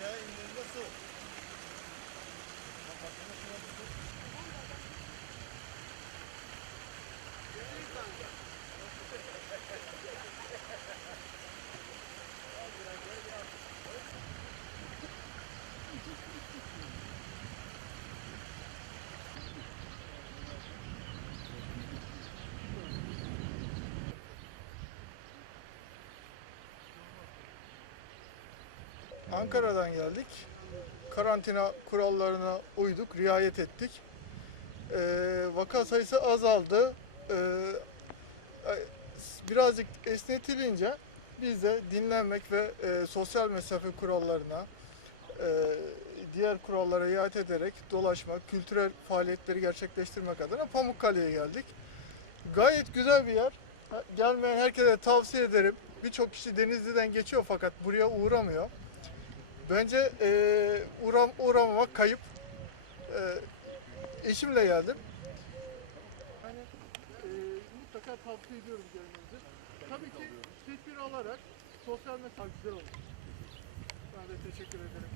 Okay. Ankara'dan geldik. Karantina kurallarına uyduk, riayet ettik. Ee, vaka sayısı azaldı. Ee, birazcık esnetilince biz de dinlenmek ve e, sosyal mesafe kurallarına, e, diğer kurallara riayet ederek dolaşmak, kültürel faaliyetleri gerçekleştirmek adına Pamukkale'ye geldik. Gayet güzel bir yer. Gelmeyen herkese tavsiye ederim. Birçok kişi Denizli'den geçiyor fakat buraya uğramıyor. Bence e, uğram, uğramamak kayıp. E, eşimle geldim. Hani e, mutlaka tavsiye ediyorum gelmenizi. Tabii ki tedbir alarak sosyal mesafe güzel olur. Ben de teşekkür ederim.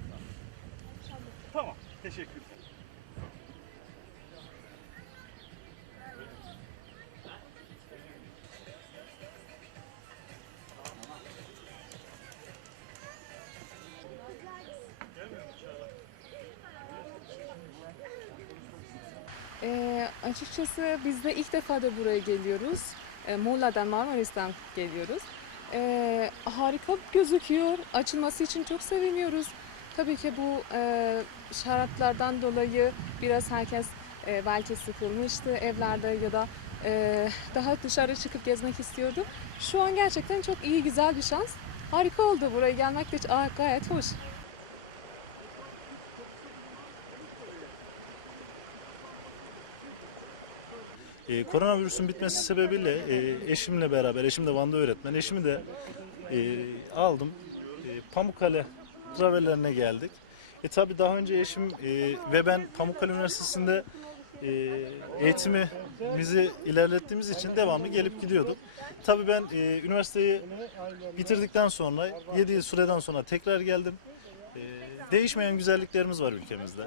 Tamam. Teşekkürler. Ee, açıkçası biz de ilk defa da buraya geliyoruz. Ee, Muğla'dan, Marmaris'ten geliyoruz. Ee, harika gözüküyor. Açılması için çok seviniyoruz. Tabii ki bu e, şartlardan dolayı biraz herkes e, belki sıkılmıştı evlerde ya da e, daha dışarı çıkıp gezmek istiyordu. Şu an gerçekten çok iyi, güzel bir şans. Harika oldu buraya gelmek de gayet hoş. E, koronavirüsün bitmesi sebebiyle e, eşimle beraber, eşim de Van'da öğretmen, eşimi de e, aldım. E, Pamukkale travellerine geldik. E tabi daha önce eşim e, ve ben Pamukkale Üniversitesi'nde e, eğitimimizi ilerlettiğimiz için devamlı gelip gidiyorduk. Tabi ben e, üniversiteyi bitirdikten sonra 7 yıl süreden sonra tekrar geldim. E, değişmeyen güzelliklerimiz var ülkemizde.